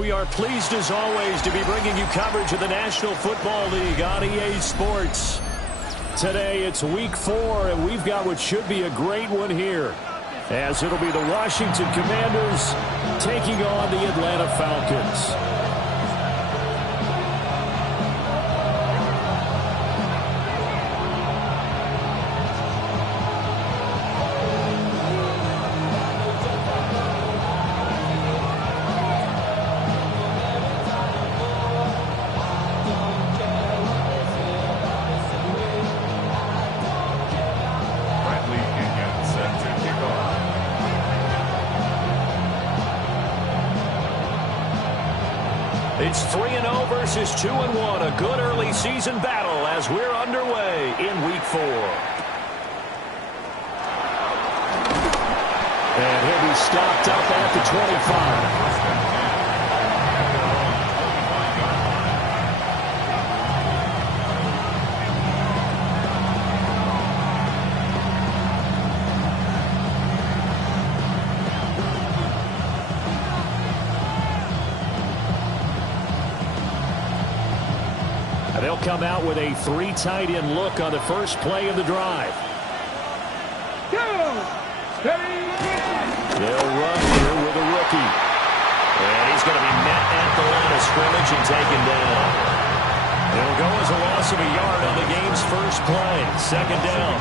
We are pleased as always to be bringing you coverage of the National Football League on EA Sports. Today it's week 4, and we've got what should be a great one here, as it'll be the Washington Commanders taking on the Atlanta Falcons. It's 3-0 versus 2-1, a good early season battle as we're underway in week 4. And he'll be stopped up at the 25. They'll come out with a 3 tight end look on the first play of the drive. They'll run here with a rookie. And he's going to be met at the line of scrimmage and taken down. It'll go as a loss of a yard on the game's first play. Second down.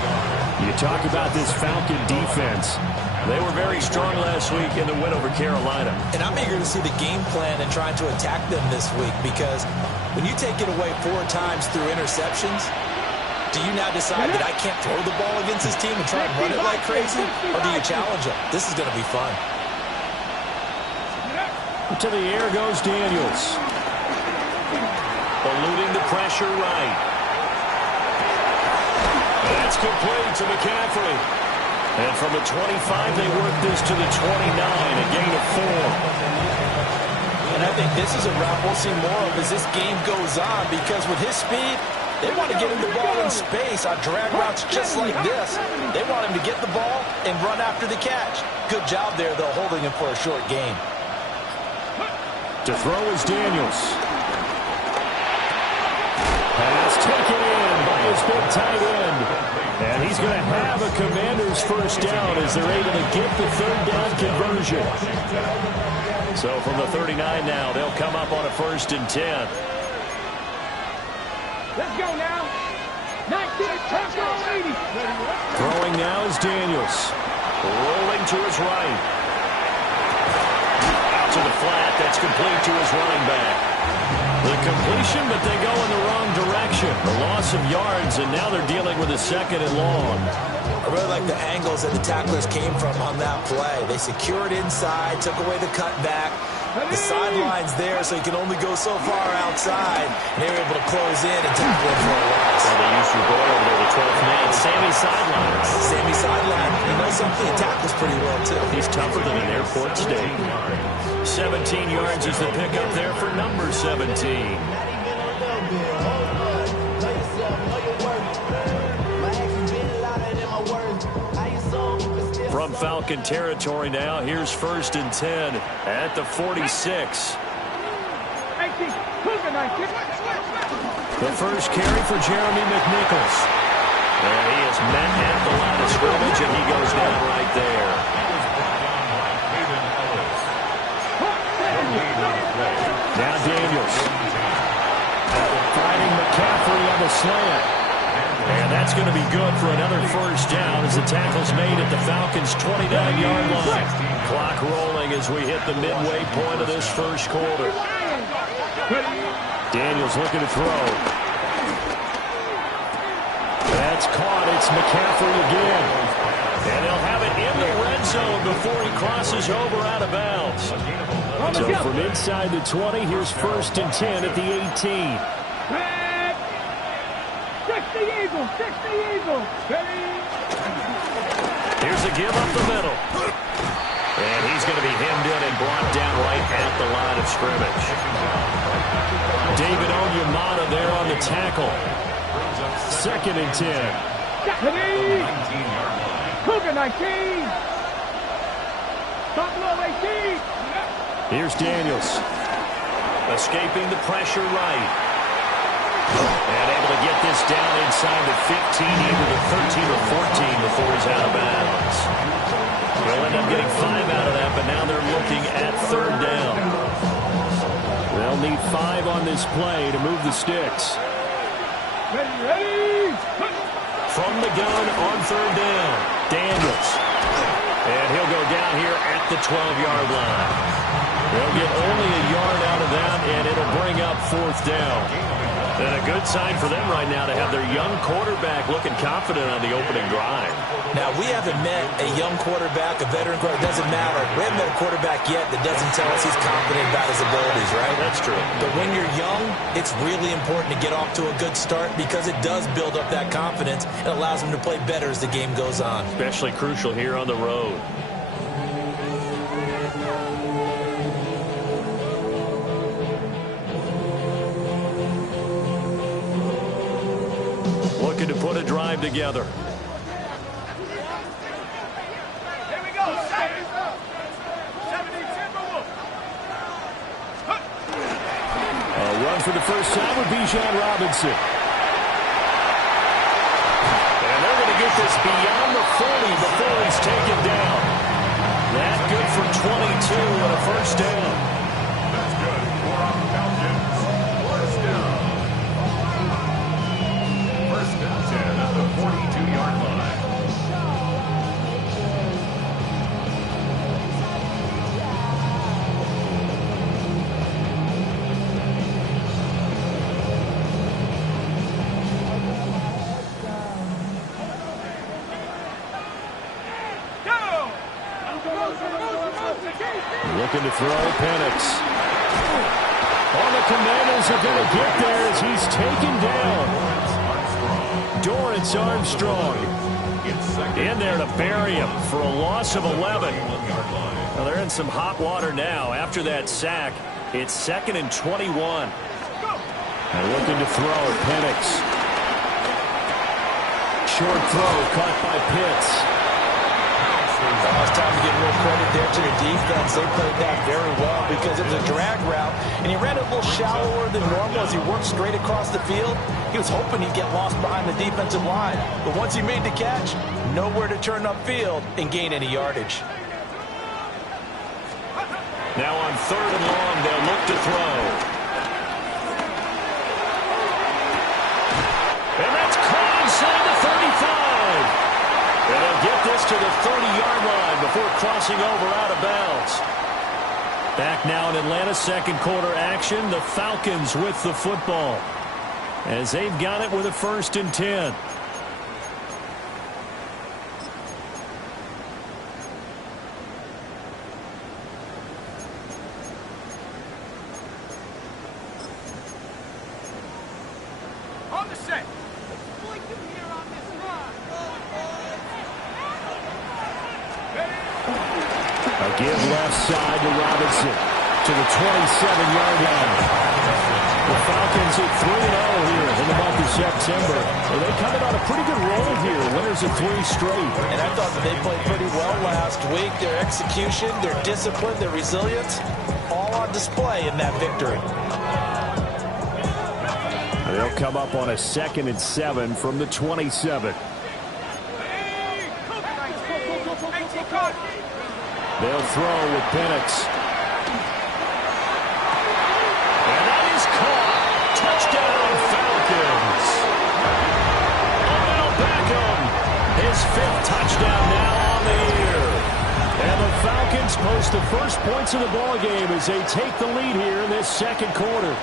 You talk about this Falcon defense. They were very strong last week in the win over Carolina. And I'm eager to see the game plan and trying to attack them this week, because when you take it away 4 times through interceptions, do you now decide that I can't throw the ball against this team and try and run it like crazy? Or do you challenge them? This is going to be fun. To the air goes Daniels. Eluding the pressure right. That's complete to McCaffrey. And from the 25, they work this to the 29, a gain of 4. And I think this is a route we'll see more of as this game goes on, because with his speed, they want to get him the ball in space on drag routes just like this. They want him to get the ball and run after the catch. Good job there, though, holding him for a short gain. To throw is Daniels. Pass taken in by his big tight end. And he's going to have a Commanders first down as they're able to get the third down conversion. So from the 39 now, they'll come up on a 1st and 10. Let's go now. 19, 80. Throwing now is Daniels. Rolling to his right. Out to the flat. That's complete to his running back. The completion, but they go in the wrong direction. The loss of yards, and now they're dealing with a 2nd and long. I really like the angles that the tacklers came from on that play. They secured inside, took away the cutback. The sideline's there, so he can only go so far outside. And they were able to close in and tackle him for a loss. Well, they used your boy over there, the 12th man, Sammy Sideline. Sammy Sideline. You know something? He tackles pretty well, too. He's tougher than an airport state. 17 yards is the pickup there for number 17. From Falcon territory now, here's 1st and 10 at the 46. The first carry for Jeremy McNichols. And he is met at the line of scrimmage, and he goes down right there. Now Daniels. Finding McCaffrey on the slant. And that's going to be good for another first down as the tackle's made at the Falcons' 29-yard line. Clock rolling as we hit the midway point of this first quarter. Daniels looking to throw. That's caught. It's McCaffrey again. And they'll have it in the red zone before he crosses over out of bounds. So from inside the 20, here's 1st and 10 at the 18. Here's a give up the middle. And he's going to be hemmed in and brought down right at the line of scrimmage. David Onyemata there on the tackle. 2nd and 10. Cougar 19. Buffalo 18. Here's Daniels. Escaping the pressure right. And able to get this down inside the 15, either the 13 or 14 before he's out of bounds. They'll end up getting 5 out of that, but now they're looking at third down. They'll need 5 on this play to move the sticks. Ready. From the gun on third down, Daniels. And he'll go down here at the 12-yard line. They'll get only a yard out of that, and it'll bring up fourth down. And a good sign for them right now to have their young quarterback looking confident on the opening drive. Now, we haven't met a young quarterback, a veteran quarterback. It doesn't matter. We haven't met a quarterback yet that doesn't tell us he's confident about his abilities, right? That's true. But when you're young, it's really important to get off to a good start because it does build up that confidence and allows him to play better as the game goes on. Especially crucial here on the road. Looking to put a drive together. Here we go. 70 Timberwolves. A run for the first time with Bijan Robinson. And they're going to get this beyond the 40 before he's taken down. That good for 22 and a first down. That's good for our Falcons. First down. First and 10 at the 42-yard line. Looking to throw Penix. All the Commanders are going to get there as he's taken down. Dorrance Armstrong in there to bury him for a loss of 11. Well, they're in some hot water now. After that sack, it's 2nd and 21. And looking to throw Penix. Short throw caught by Pitts. Well, it's time to give real credit there to the defense. They played that very well because it was a drag route, and he ran it a little shallower than normal as he worked straight across the field. He was hoping he'd get lost behind the defensive line, but once he made the catch, nowhere to turn upfield and gain any yardage. Now on 3rd and long, they'll look to throw. And that's caught inside the 35. And they'll get this to the 30-yard line before crossing over out of bounds. Back now in Atlanta, second quarter action. The Falcons with the football as they've got it with a 1st and 10. On the set. A give left side to Robinson to the 27-yard line. The Falcons at 3-0 here in the month of September. Well, they coming on a pretty good roll here. Winners of 3 straight. And I thought that they played pretty well last week. Their execution, their discipline, their resilience, all on display in that victory. They'll come up on a 2nd and 7 from the 27. They'll throw with Penix. And that is caught. Touchdown, Falcons. Odell Beckham, his 5th touchdown now on the year. And the Falcons post the first points of the ball game as they take the lead here in this second quarter.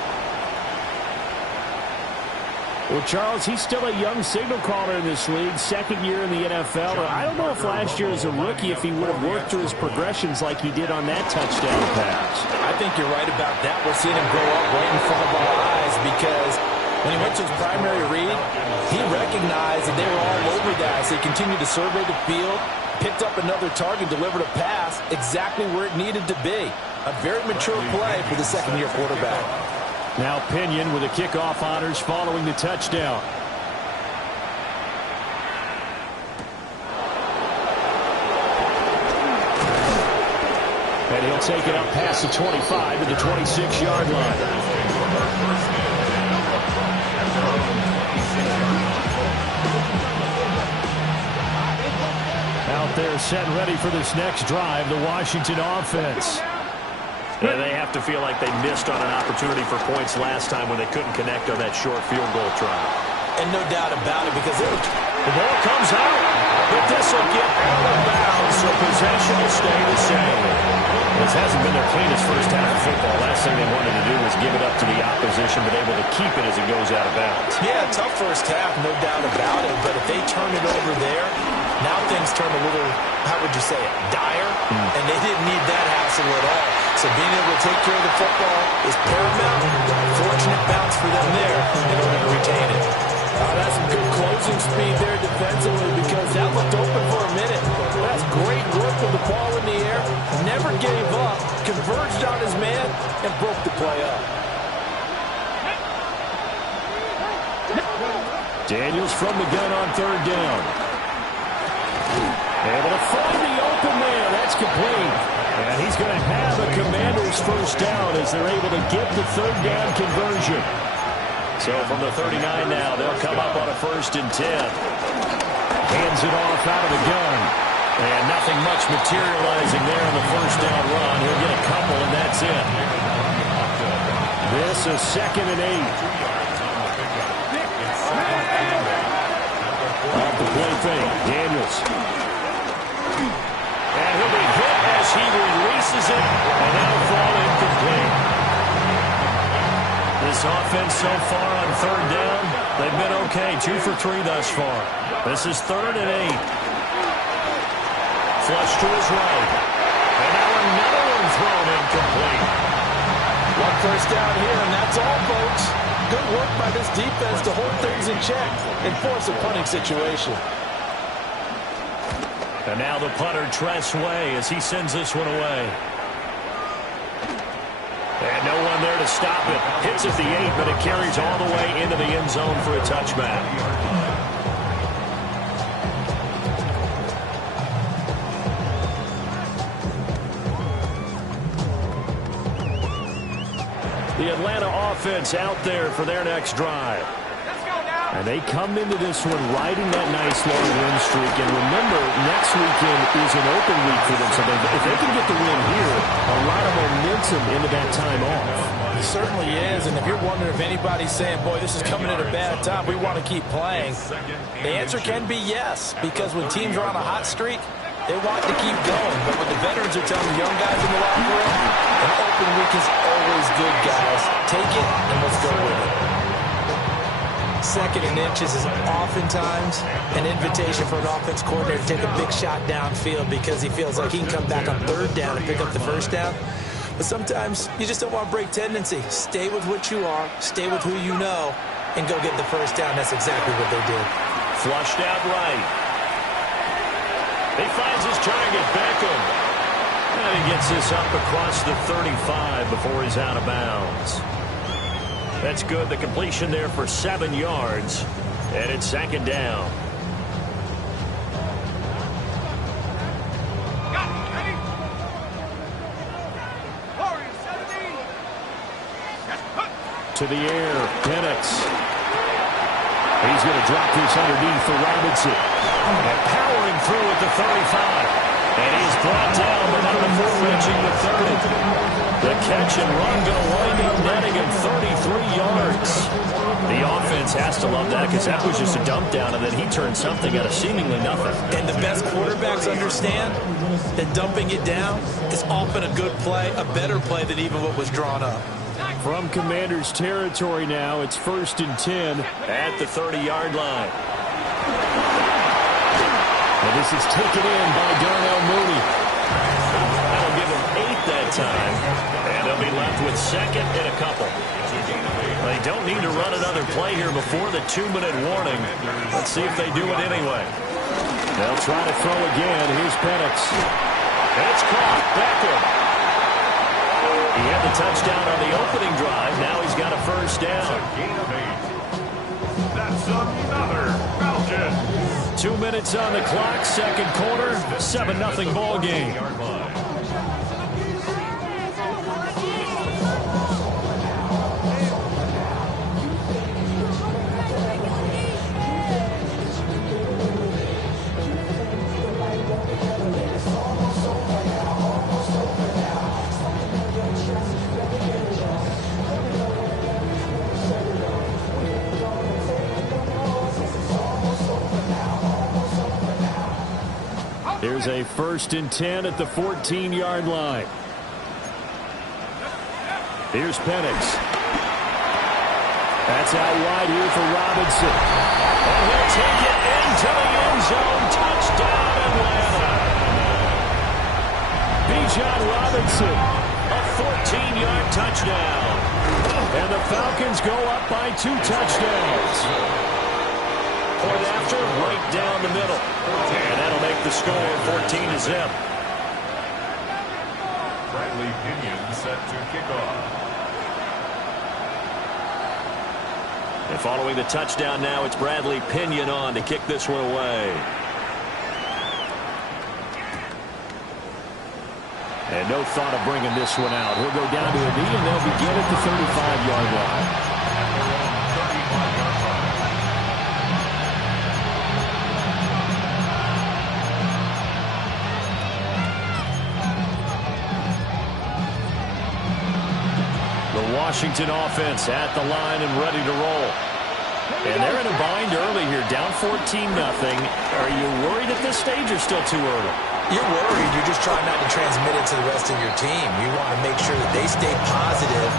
Well, Charles, he's still a young signal caller in this league, 2nd year in the NFL. I don't know if last year as a rookie, if he would have worked through his progressions like he did on that touchdown pass. I think you're right about that. We're seeing him grow up right in front of our eyes because when he went to his primary read, he recognized that they were all over that as they continued to survey the field, picked up another target, delivered a pass exactly where it needed to be. A very mature play for the 2nd-year quarterback. Now Pinion with the kickoff honors following the touchdown. And he'll take it up past the 25 to the 26-yard line. Out there set ready for this next drive, the Washington offense. And they have to feel like they missed on an opportunity for points last time when they couldn't connect on that short field goal try. And no doubt about it, because the ball comes out, but this will get out of bounds, so possession will stay the same. This hasn't been their cleanest first half of football. Last thing they wanted to do was give it up to the opposition, but able to keep it as it goes out of bounds. Yeah, tough first half, no doubt about it, but if they turn it over there, now things turn a little, how would you say it, dire, and they didn't need that hassle at all. So being able to take care of the football is paramount. Fortunate bounce for them there in order to retain it. That's some good closing speed there defensively, because that looked open for a minute. That's great work with the ball in the air. Never gave up, converged on his man, and broke the play up. Daniels from the gun on third down. Able to find the open man. That's complete. And he's going to have a Commander's first down as they're able to get the third down conversion. So from the 39 now, they'll come up on a 1st and 10. Hands it off out of the gun. And nothing much materializing there on the first down run. He'll get a couple, and that's it. This is 2nd and 8. Off the play fake, Daniels. And he'll be hit as he releases it, and that'll fall incomplete. This offense so far on third down, they've been okay. 2 for 3 thus far. This is 3rd and 8. Flush to his right. And now another one thrown incomplete. One first down here, and that's all, folks. Good work by this defense to hold things in check and force a punting situation. And now the punter, Tress Way, as he sends this one away. And no one there to stop it. Hits at the 8, but it carries all the way into the end zone for a touchback. The Atlanta offense out there for their next drive. And they come into this one riding that nice long win streak. And remember, next weekend is an open week for them. So if they can get the win here, a lot of momentum into that time off. It certainly is. And if you're wondering if anybody's saying, boy, this is coming at a bad time, we want to keep playing, the answer can be yes. Because when teams are on a hot streak, they want to keep going. But when the veterans are telling the young guys in the locker room, an open week is always good, guys. Take it and let's go with it. 2nd and inches is oftentimes an invitation for an offense coordinator to take a big shot downfield because he feels like he can come back on 3rd down and pick up the 1st down. But sometimes you just don't want to break tendency. Stay with what you are, stay with who you know, and go get the 1st down. That's exactly what they did. Flushed out right. He finds his target, Beckham. And he gets this up across the 35 before he's out of bounds. That's good. The completion there for 7 yards. And it's 2nd down. To the air, Penix. He's going to drop this underneath for Robinson. And powering through at the 35. And he's brought down, but not before reaching the 30. The catch and run going to wind up netting him 33 yards. The offense has to love that because that was just a dump down, and then he turned something out of seemingly nothing. And the best quarterbacks understand that dumping it down is often a good play, a better play than even what was drawn up. From Commanders territory now, it's 1st and 10 at the 30-yard line. And this is taken in by Darnell Mooney. That'll give him 8 that time. And they'll be left with 2nd and a couple. They don't need to run another play here before the 2-minute warning. Let's see if they do it anyway. They'll try to throw again. Here's Penix. And it's caught. Beckham. He had the touchdown on the opening drive. Now he's got a 1st down. That's another Falcon. 2 minutes on the clock, 2nd quarter, 7-0 ball game. is a 1st and 10 at the 14-yard line. Here's Penix. That's out wide here for Robinson. And he'll take it into the end zone. Touchdown, Atlanta. Bijan Robinson, a 14-yard touchdown. And the Falcons go up by 2 touchdowns. Point after, right down the middle. And that'll make the score 14-0. Bradley Pinion set to kick off. And following the touchdown now, it's Bradley Pinion on to kick this one away. And no thought of bringing this one out. He'll go down to a knee, and they'll begin at the 35-yard line. Washington offense at the line and ready to roll. And they're in a bind early here, down 14-0. Are you worried at this stage or still too early? You're worried. You're just trying not to transmit it to the rest of your team. You want to make sure that they stay positive,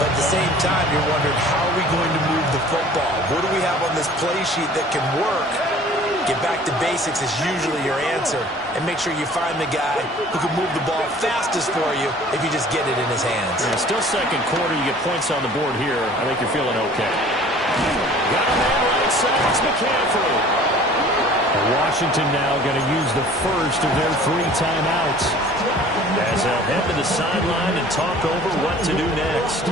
but at the same time, you're wondering, how are we going to move the football? What do we have on this play sheet that can work? Get back to basics is usually your answer, and make sure you find the guy who can move the ball fastest for you if you just get it in his hands. Yeah, still second quarter. You get points on the board here. I think you're feeling okay. Got a man right side. It's McCaffrey. Washington now going to use the first of their 3 timeouts as they'll head to the sideline and talk over what to do next.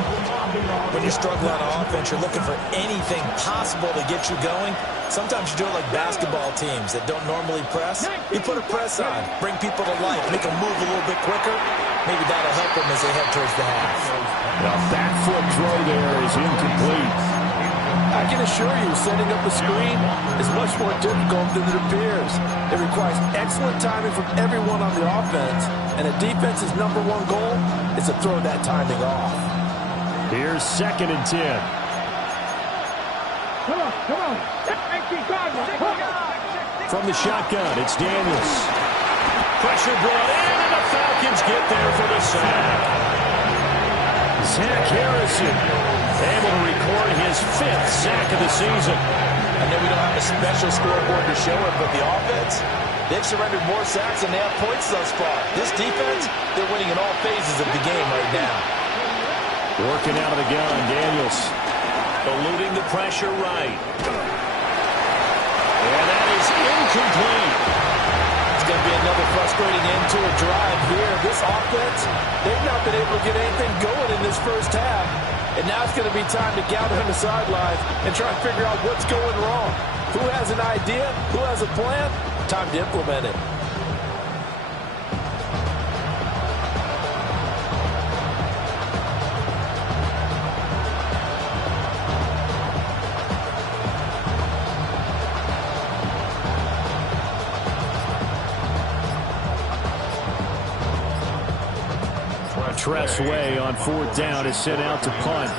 When you struggle on offense, you're looking for anything possible to get you going. Sometimes you do it like basketball teams that don't normally press. You put a press on, bring people to life, make them move a little bit quicker. Maybe that'll help them as they head towards the half. The back foot throw there is incomplete. I can assure you, setting up a screen is much more difficult than it appears. It requires excellent timing from everyone on the offense, and a defense's #1 goal is to throw that timing off. Here's 2nd and 10. Come on. From the shotgun, it's Daniels. Pressure brought in, and the Falcons get there for the sack. Zach Harrison able to record his 5th sack of the season. I know we don't have a special scoreboard to show it, but the offense, they've surrendered more sacks than they have points thus far. This defense, they're winning in all phases of the game right now. Working out of the gun, Daniels. Eluding the pressure right. And that is incomplete. It's going to be another frustrating end to a drive here. This offense, They've not been able to get anything going in this first half. And now it's going to be time to gather on the sidelines and try and figure out what's going wrong. Who has an idea? Who has a plan? Time to implement it. Tressway on 4th down is sent out to punt.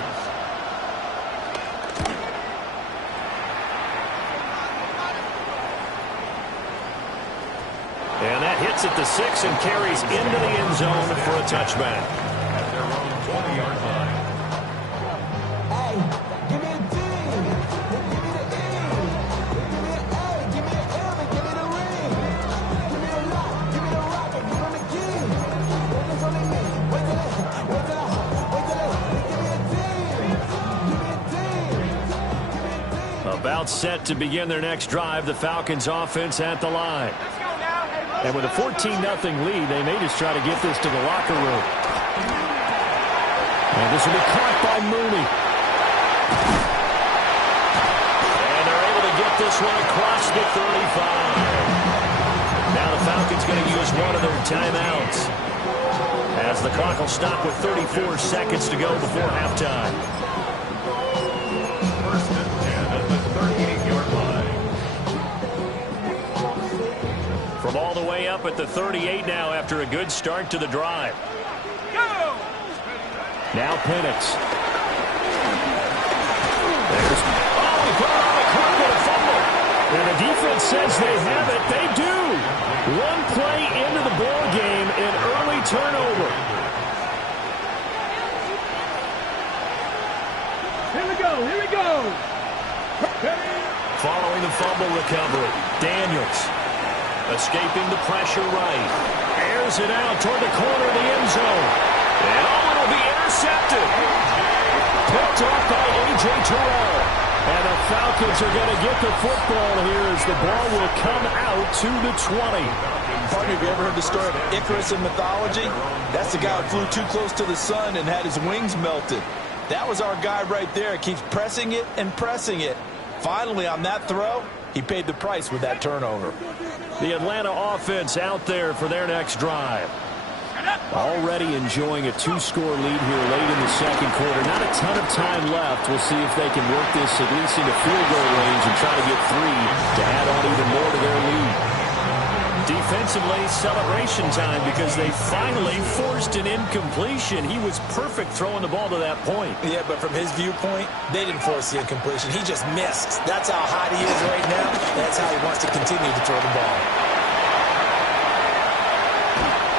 And that hits at the 6 and carries into the end zone for a touchback. At their own 20-yard line. About set to begin their next drive, the Falcons offense at the line. And with a 14-0 lead, they may just try to get this to the locker room. And this will be caught by Mooney. And they're able to get this one across the 35. Now the Falcons going to use one of their timeouts, as the clock will stop with 34 seconds to go before halftime. From all the way up at the 38 now after a good start to the drive. Go! Now Penix. There's, he put it on the clock with a fumble. And the defense says they have it. They do. One play into the ball game, an early turnover. Here we go. Here we go. Following the fumble recovery, Daniels escaping the pressure right. Airs it out toward the corner of the end zone. And it'll be intercepted. Picked off by A.J. Terrell. And the Falcons are going to get the football here as the ball will come out to the 20. Partner, have you ever heard the story of Icarus in mythology? That's the guy who flew too close to the sun and had his wings melted. That was our guy right there. Keeps pressing it and pressing it. Finally, on that throw, he paid the price with that turnover. The Atlanta offense out there for their next drive. Already enjoying a two-score lead here late in the second quarter. Not a ton of time left. We'll see if they can work this at least into field goal range and try to get 3 to add on even more to their lead. Defensively, celebration time because they finally forced an incompletion. He was perfect throwing the ball to that point. Yeah, but from his viewpoint, they didn't force the incompletion. He just missed. That's how hot he is right now. That's how he wants to continue to throw the ball.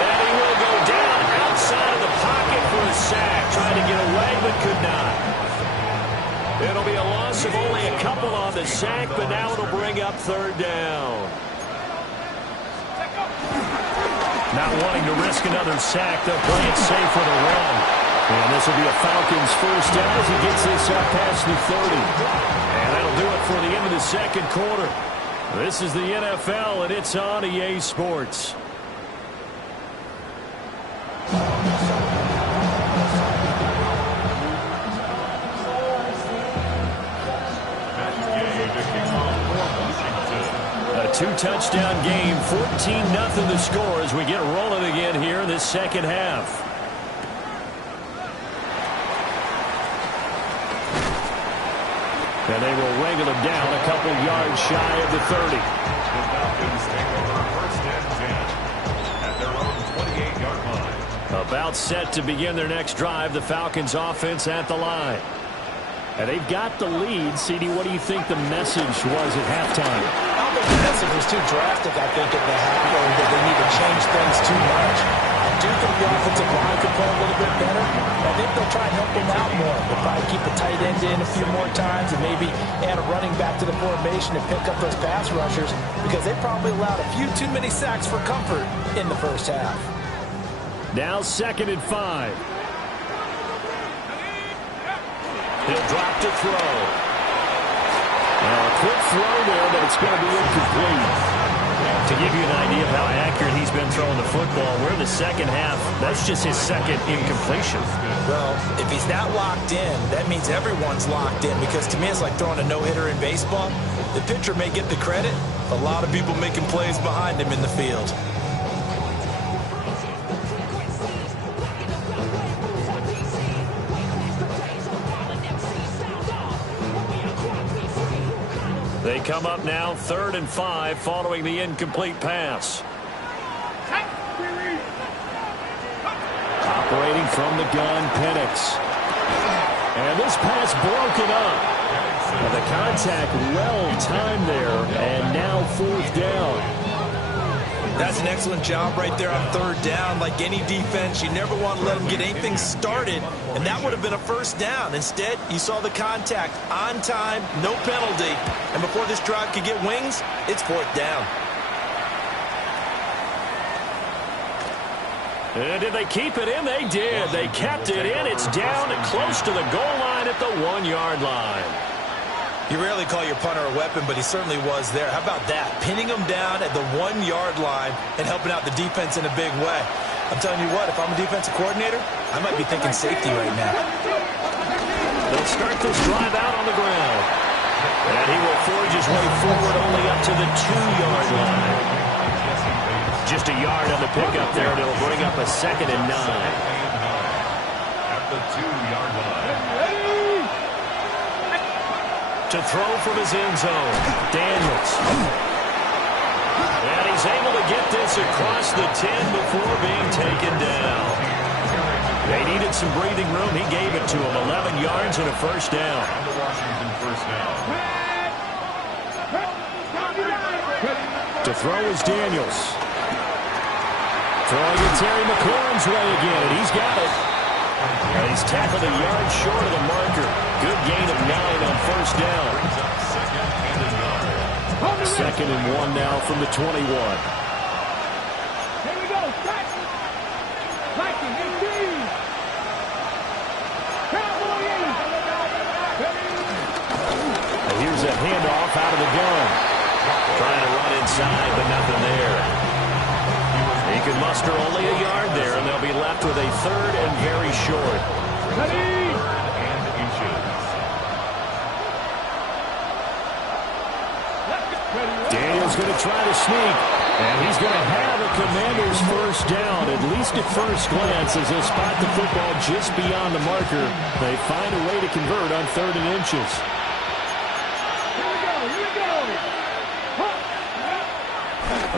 And he will go down outside of the pocket for a sack. Tried to get away, but could not. It'll be a loss of only a couple on the sack, but now it'll bring up third down. Not wanting to risk another sack, they'll play it safe with a run. And this will be a Falcons first down as he gets this up past the 30. And that'll do it for the end of the second quarter. This is the NFL, and it's on EA Sports. A two-touchdown game, 14-0 the score as we get rolling again here in this second half. And they will wrangle him down a couple yards shy of the 30. The Falcons take over first and 10 at their own 28-yard line. About set to begin their next drive, the Falcons offense at the line. And they've got the lead. CD, what do you think the message was at halftime? I don't think the message was too drastic, I think, at the half, or that they need to change things too much. I do think the offensive line could play a little bit better. I think they'll try and help them out more. They'll probably keep the tight end in a few more times and maybe add a running back to the formation and pick up those pass rushers because they probably allowed a few too many sacks for comfort in the first half. Now 2nd and 5. He'll drop to throw. A quick throw there, but it's going to be incomplete. To give you an idea of how accurate he's been throwing the football, we're in the second half. That's just his second incompletion. Well, if he's not locked in, that means everyone's locked in because to me it's like throwing a no-hitter in baseball. The pitcher may get the credit, a lot of people making plays behind him in the field. They come up now 3rd and 5 following the incomplete pass. Operating from the gun, Penix. And this pass broken up. And the contact well timed there, and now 4th down. That's an excellent job right there on 3rd down. Like any defense, you never want to let them get anything started, and that would have been a first down. Instead, you saw the contact on time, no penalty, and before this drive could get wings, it's 4th down. And did they keep it in? They did. They kept it in. It's down close to the goal line at the 1-yard line. You rarely call your punter a weapon, but he certainly was there. How about that? Pinning him down at the 1-yard line and helping out the defense in a big way. I'm telling you what, if I'm a defensive coordinator, I might be thinking safety right now. They'll start this drive out on the ground. And he will forge his way forward only up to the 2-yard line. Just a yard on the pickup there, and it'll bring up a 2nd and 9. At the 2-yard line. To throw from his end zone, Daniels. And he's able to get this across the 10 before being taken down. They needed some breathing room. He gave it to him. 11 yards and a first down. The Washington first down. To throw is Daniels. Throwing it Terry McLaurin's way again, and he's got it. And he's tackled a yard short of the marker. Good gain of 9 on first down. Second and 1 now from the 21. Here we go. Blacking, indeed. Here's a handoff out of the gun. Trying to run inside, but nothing there. He can muster only a yard there, and they'll be left with a third and very short. Daniel's going to try to sneak, and he's going to have a Commander's first down, at least at first glance, as they'll spot the football just beyond the marker. They find a way to convert on 3rd and inches.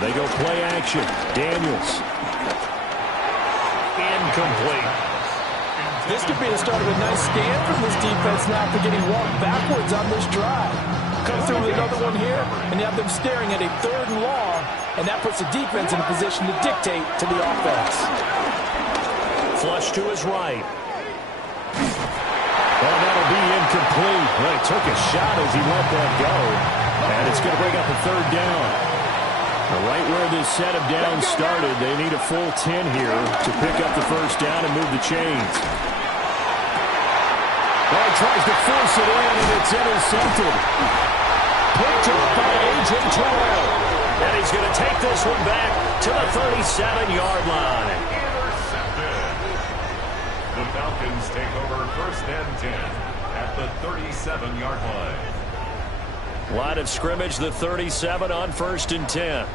They go play action. Daniels. Incomplete. This could be the start of a nice stand from this defense now after getting walked backwards on this drive. Come through with another one here, and you have them staring at a 3rd and long, and that puts the defense in a position to dictate to the offense. Flush to his right. Oh, that'll be incomplete. Well, he took a shot as he let that go, and it's going to bring up a 3rd down. Right where this set of downs started, they need a full 10 here to pick up the first down and move the chains. Well, he tries to force it in, and it's intercepted. Picked up by A.J. Terrell. And he's going to take this one back to the 37-yard line. Intercepted. The Falcons take over 1st and 10 at the 37-yard line. Line of scrimmage, the 37 on 1st and 10.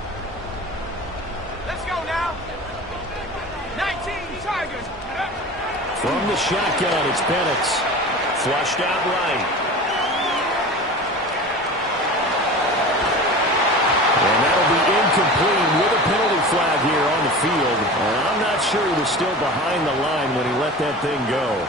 Let's go now. 19 Tigers. From the shotgun, it's Penix. Flushed out right. And that'll be incomplete with a penalty flag here on the field. And I'm not sure he was still behind the line when he let that thing go.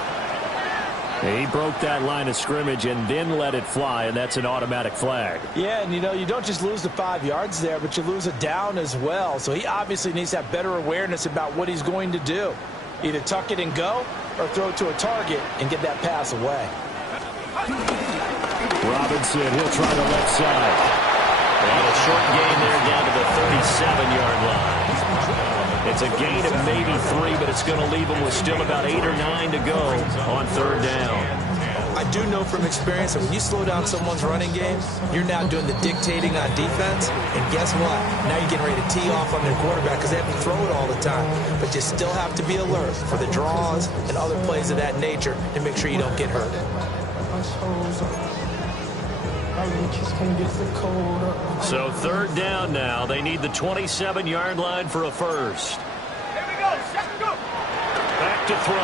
He broke that line of scrimmage and then let it fly, and that's an automatic flag. Yeah, and you don't just lose the 5 yards there, but you lose a down as well. So he obviously needs to have better awareness about what he's going to do. Either tuck it and go or throw it to a target and get that pass away. Robinson, he'll try the left side. And a short gain there down to the 37-yard line. It's a gain of maybe 3, but it's going to leave them with still about 8 or 9 to go on 3rd down. I do know from experience that when you slow down someone's running game, you're now doing the dictating on defense. And guess what? Now you're getting ready to tee off on their quarterback because they have to throw it all the time. But you still have to be alert for the draws and other plays of that nature to make sure you don't get hurt. So 3rd down now. They need the 27-yard line for a first. Here we go. Second go. Back to throw.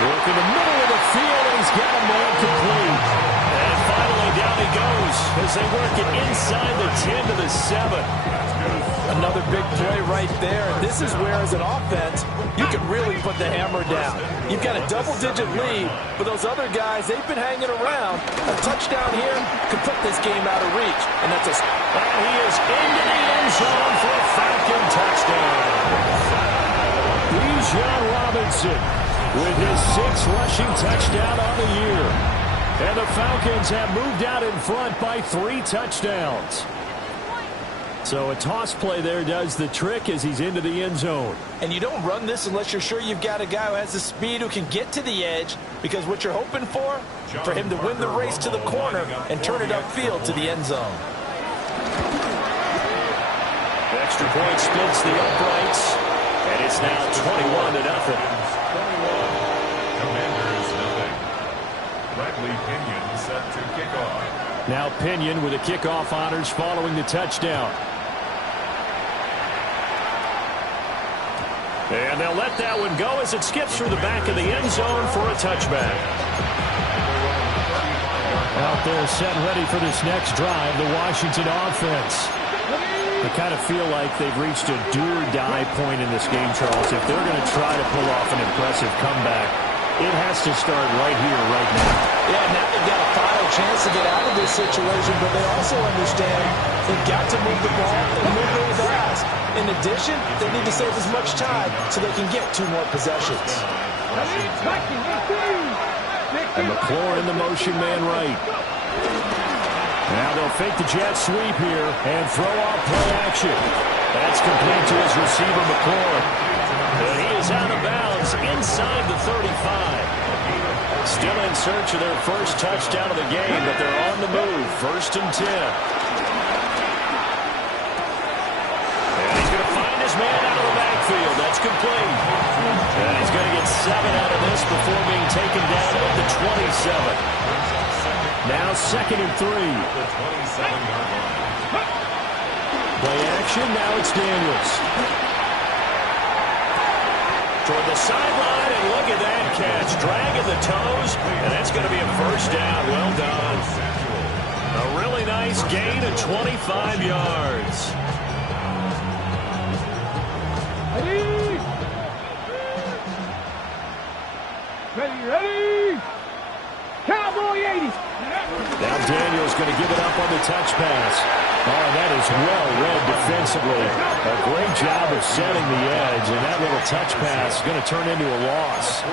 Work in the middle of the field, and he's got a man complete. And finally down he goes as they work it inside the 10 to the 7. Another big play right there. And this is where, as an offense, you can really put the hammer down. You've got a double-digit lead, but those other guys, they've been hanging around. A touchdown here could put this game out of reach. And that's and he is into the end zone for a Falcon touchdown. Bijan Robinson with his 6th rushing touchdown on the year. And the Falcons have moved out in front by 3 touchdowns. So a toss play there does the trick as he's into the end zone. And you don't run this unless you're sure you've got a guy who has the speed who can get to the edge, because what you're hoping for him to win the race to the corner and turn it upfield to the end zone. Extra point splits the uprights, and it's now 21-0. Commanders nothing. Bradley Pinion set to kick off. Now Pinion with the kickoff honors following the touchdown. And they'll let that one go as it skips through the back of the end zone for a touchback. Out there set ready for this next drive, the Washington offense. I kind of feel like they've reached a do-or-die point in this game, Charles. If they're going to try to pull off an impressive comeback, It has to start right here, right now. Yeah, now they've got a final chance to get out of this situation, but they also understand they've got to move the ball and move really fast. In addition, they need to save as much time so they can get 2 more possessions. And McLaurin in the motion man right. Now they'll fake the jet sweep here and throw off play action. That's complete to his receiver, McLaurin. And he is out of bounds inside the 35. Still in search of their first touchdown of the game, but they're on the move. 1st and 10. And he's going to find his man out of the backfield. That's complete. And he's going to get 7 out of this before being taken down at the 27. Now 2nd and 3. Play action, now it's Daniels. Toward the sideline, and look at that catch. Dragging the toes, and that's going to be a 1st down. Well done. A really nice gain of 25 yards. Ready. Cowboy 80s. Now Daniels going to give it up on the touch pass. Oh, that is well read defensively. A great job of setting the edge, and that little touch pass is going to turn into a loss.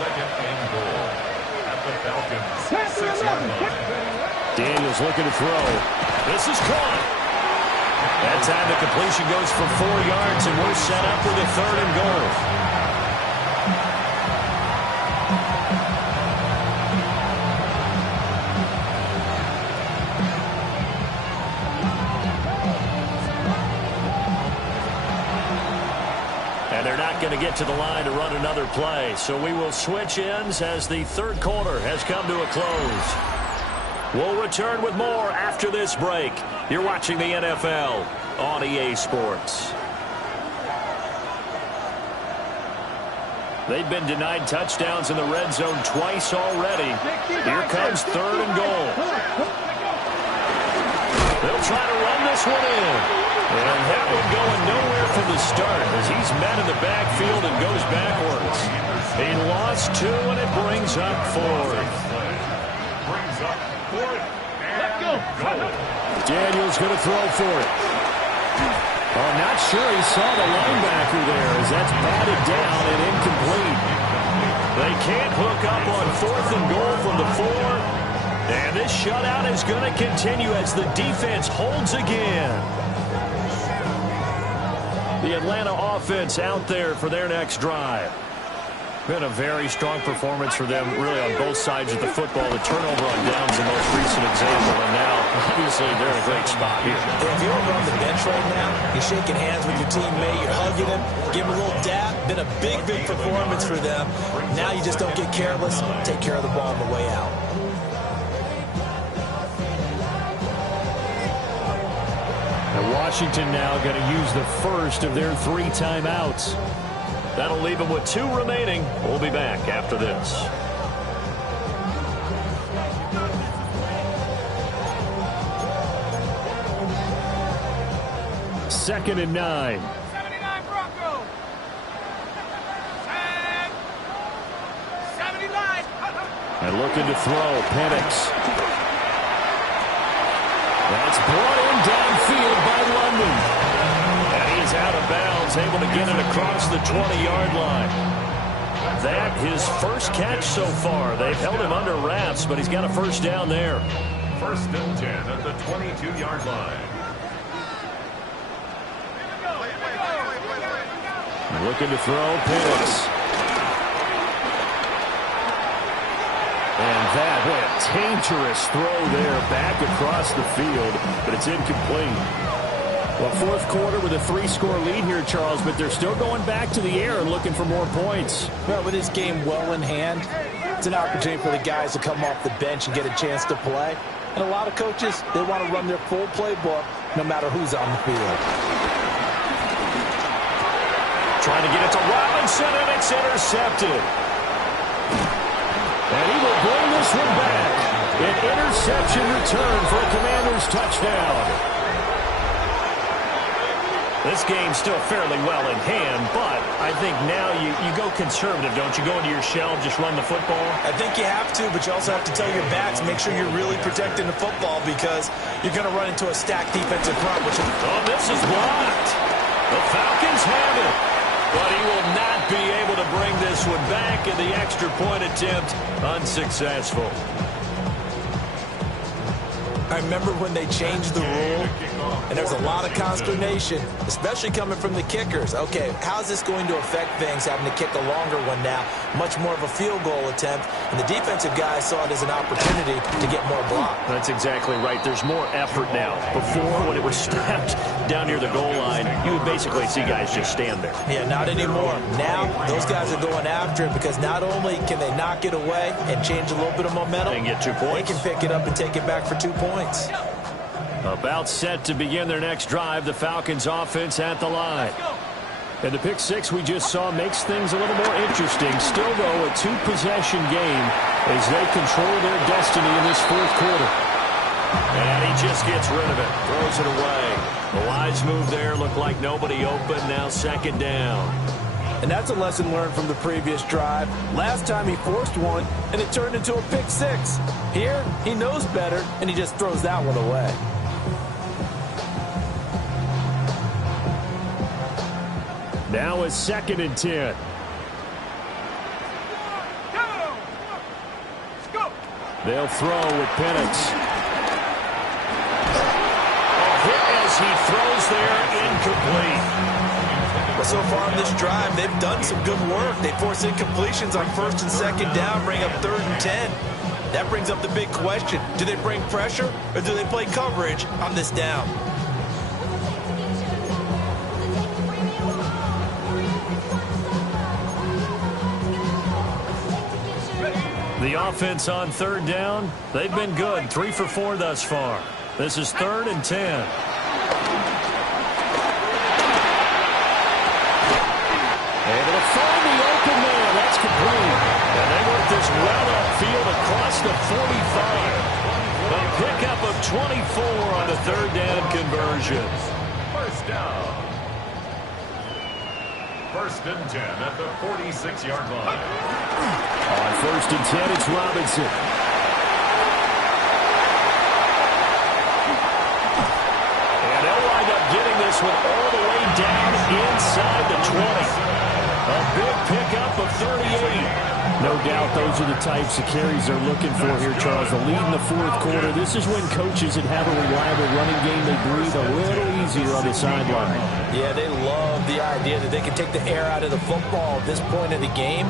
2nd and goal at the Falcons' 6-yard line. Daniels looking to throw. This is caught. That time the completion goes for 4 yards, and we're set up with a 3rd and goal. And they're not going to get to the line to run another play. So we will switch ends as the 3rd quarter has come to a close. We'll return with more after this break. You're watching the NFL on EA Sports. They've been denied touchdowns in the red zone twice already. Here comes 3rd and goal. They'll try to run this one in. And that one going nowhere from the start as he's met in the backfield and goes backwards. He lost 2, and it brings up 4th. Brings up 4th and goal. Daniels going to throw for it. Oh, not sure he saw the linebacker there as that's batted down and incomplete. They can't hook up on 4th and goal from the 4. And this shutout is going to continue as the defense holds again. The Atlanta offense out there for their next drive. Been a very strong performance for them, really, on both sides of the football. The turnover on downs, the most recent example, and now, obviously, they're in a great spot here. If you're over on the bench right now, you're shaking hands with your teammate, you're hugging him, give him a little dap. Been a big, big performance for them. Now you just don't get careless. Take care of the ball on the way out. And Washington now going to use the first of their 3 timeouts. That'll leave them with 2 remaining. We'll be back after this. Second and 9. 79 Broncos. 79. And looking to throw, Penix. That's brought in downfield by London. And he's out of bounds, able to get it across the 20-yard line. That his first catch so far. They've held him under wraps, but he's got a 1st down there. 1st and 10 at the 22-yard line. Looking to throw, Penix. And that, what a dangerous throw there back across the field, but it's incomplete. Well, 4th quarter with a 3-score lead here, Charles, but they're still going back to the air and looking for more points. Well, with this game well in hand, it's an opportunity for the guys to come off the bench and get a chance to play. And a lot of coaches, they want to run their full playbook no matter who's on the field. Trying to get it to Robinson, and it's intercepted. And he will bring this one back. An interception return for a Commanders touchdown. This game's still fairly well in hand, but I think now you go conservative, don't you? Go into your shell, just run the football? I think you have to, but you also have to tell your backs, make sure you're really protecting the football because you're going to run into a stacked defensive front. Oh, this is blocked. The Falcons have it, but he will not be able to bring this one back, and the extra point attempt unsuccessful. I remember when they changed the rule, and there's a lot of consternation, especially coming from the kickers. Okay, how's this going to affect things, having to kick a longer one now, much more of a field goal attempt, and the defensive guys saw it as an opportunity to get more block. That's exactly right. There's more effort now. Before, when it was snapped down near the goal line, you would basically see guys just stand there. Yeah, not anymore. Now, those guys are going after it because not only can they knock it away and change a little bit of momentum, and get 2 points. They can pick it up and take it back for 2 points. About set to begin their next drive, the Falcons offense at the line. And the pick six we just saw makes things a little more interesting. Still, though, a two-possession game as they control their destiny in this fourth quarter. And he just gets rid of it, throws it away. The wise move there, looked like nobody open, now second down. And that's a lesson learned from the previous drive. Last time he forced one, and it turned into a pick six. Here, he knows better, and he just throws that one away. Now it's 2nd and 10. They'll throw with Penix. A hit as he throws there, incomplete. Well, so far in this drive, they've done some good work. They force incompletions on 1st and 2nd down, bring up 3rd and 10. That brings up the big question. Do they bring pressure, or do they play coverage on this down? The offense on 3rd down, they've been good. 3 for 4 thus far. This is 3rd and 10. Able to find the open man. That's complete. And they work this well upfield across the 45. A pickup of 24 on the 3rd down conversion. First down. 1st and 10 at the 46-yard line. On 1st and 10, it's Robinson. And they'll wind up getting this one all the way down inside the 20. A big pickup of 38. No doubt those are the types of carries they're looking for here, Charles. The lead in the fourth quarter. This is when coaches that have a reliable running game, they breathe a little easier on the sideline. Yeah, they love the idea that they can take the air out of the football at this point of the game.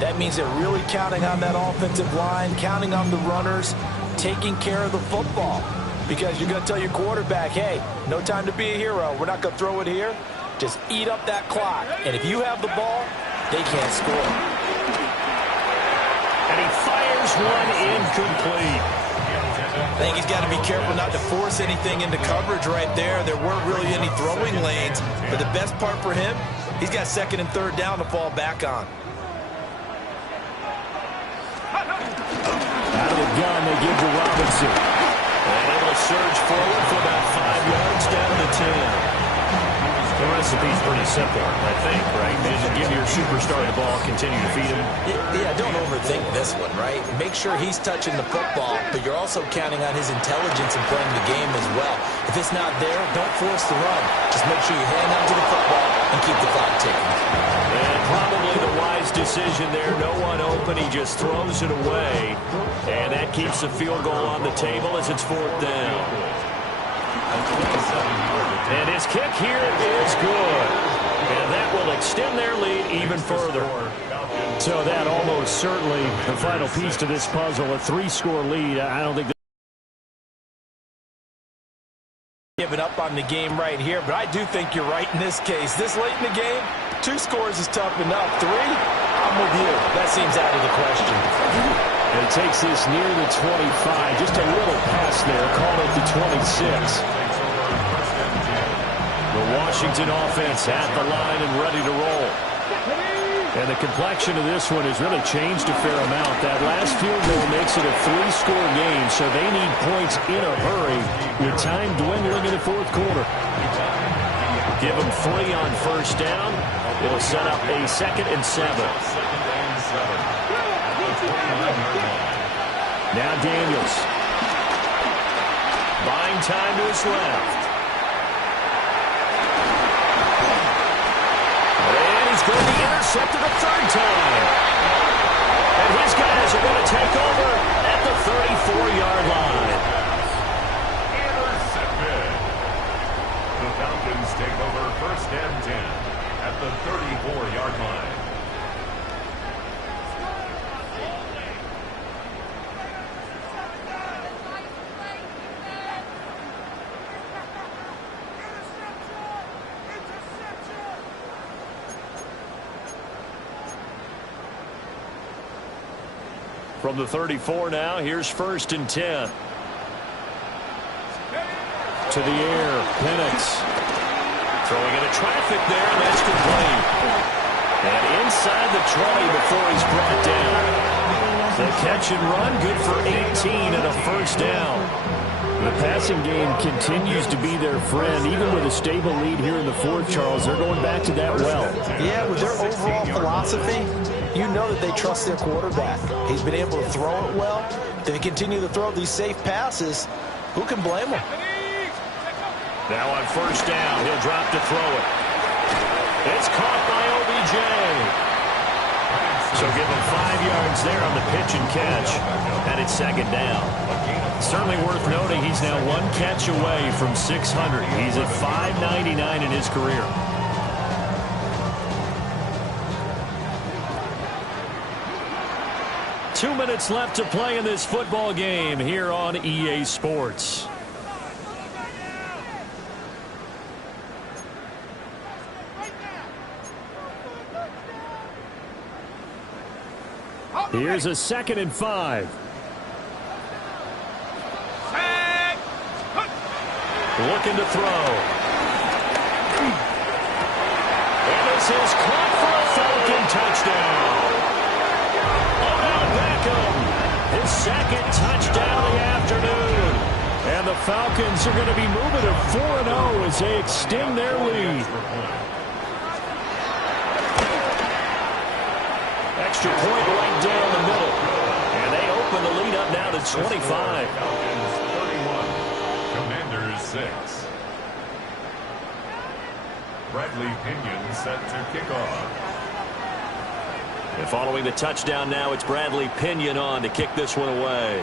That means they're really counting on that offensive line, counting on the runners, taking care of the football. Because you're going to tell your quarterback, hey, no time to be a hero. We're not going to throw it here. Just eat up that clock. And if you have the ball, they can't score. And he fires one incomplete. I think he's got to be careful not to force anything into coverage right there. There weren't really any throwing lanes. But the best part for him, he's got 2nd and 3rd down to fall back on. Out of the gun, they give to Robinson. And able to surge forward for about 5 yards down to 10. The recipe's pretty simple, I think, right? Just give your superstar the ball, continue to feed him. Yeah, don't overthink this one, right? Make sure he's touching the football, but you're also counting on his intelligence in playing the game as well. If it's not there, don't force the run. Just make sure you hang on to the football and keep the clock ticking. And probably the wise decision there. No one open. He just throws it away. And that keeps the field goal on the table as it's 4th down. And his kick here is good. And that will extend their lead even further. So that almost certainly the final piece to this puzzle, a 3-score lead. I don't think giving up on the game right here, but I do think you're right in this case. This late in the game, 2 scores is tough enough. 3, I'm with you. That seems out of the question. And it takes this near the 25. Just a little pass there. Call it the 26. The Washington offense at the line and ready to roll. And the complexion of this one has really changed a fair amount. That last field goal makes it a 3-score game, so they need points in a hurry with time dwindling in the fourth quarter. Give him 3 on first down. It'll set up a 2nd and 7. Now Daniels. Buying time to his left. And he's going to be intercepted a 3rd time. And his guys are going to take over at the 34-yard line. Intercepted. The Falcons take over 1st and 10 at the 34-yard line. From the 34 now, here's 1st and 10. To the air, Penix. Throwing into traffic there, and that's complete. And inside the 20 before he's brought down. The catch and run, good for 18 and a 1st down. The passing game continues to be their friend. Even with a stable lead here in the 4th, Charles, they're going back to that well. Yeah, with their overall philosophy, you know that they trust their quarterback. He's been able to throw it well. They continue to throw these safe passes. Who can blame them? Now on 1st down, he'll drop to throw it. It's caught by OBJ. So give him 5 yards there on the pitch and catch. And it's 2nd down. Certainly worth noting he's now 1 catch away from 600. He's at 599 in his career. Two minutes left to play in this football game here on EA Sports. Here's a 2nd and 5. Looking to throw. And this is caught for a Falcon touchdown. Odell Beckham, his 2nd touchdown of the afternoon. And the Falcons are going to be moving to 4-0 as they extend their lead. Extra point right down the middle. And they open the lead up now to 25. 6. Bradley Pinion set to kick off. And following the touchdown now, it's Bradley Pinion on to kick this one away.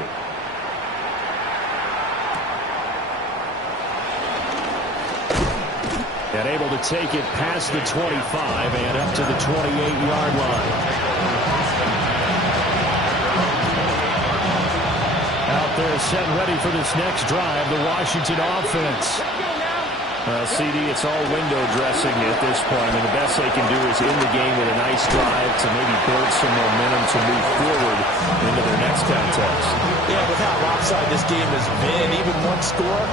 And able to take it past the 25 and up to the 28-yard line. Out there set and ready for this next drive, the Washington offense. CD, it's all window dressing at this point. I mean, the best they can do is in the game with a nice drive to maybe build some momentum to move forward into their next contest. Yeah, with how lopsided this game has been, even one score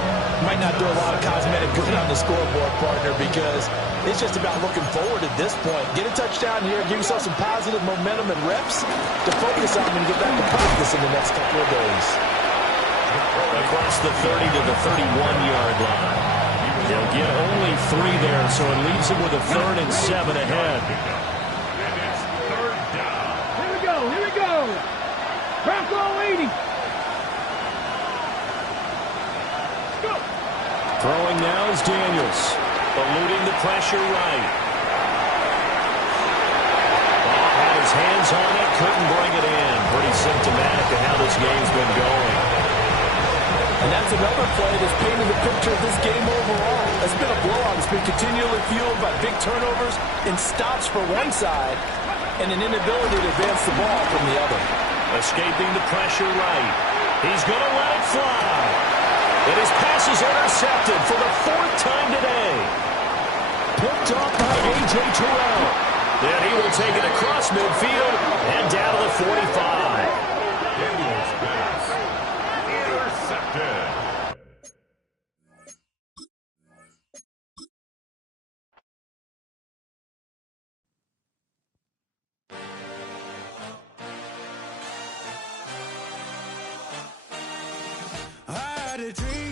might not do a lot of cosmetic good on the scoreboard, partner, because it's just about looking forward at this point. Get a touchdown here, give yourself some positive momentum and reps to focus on and get back to practice in the next couple of days. Across the 30 to the 31-yard line. They'll get only 3 there, so it leaves them with a 3rd and 7 ahead. And it's 3rd down. Here we go, here we go. Bronco 80. Go. Throwing now is Daniels, eluding the pressure right. Had his hands on it, couldn't bring it in. Pretty symptomatic of how this game's been going. And that's another play that's painted the picture of this game overall. It's been a blowout. It's been continually fueled by big turnovers and stops for one side and an inability to advance the ball from the other. Escaping the pressure right. He's going to let it fly. And his pass is intercepted for the 4th time today. Picked off by A.J. Terrell. Then he will take it across midfield and down to the 45. Daniels pass. Intercepted. I had a dream.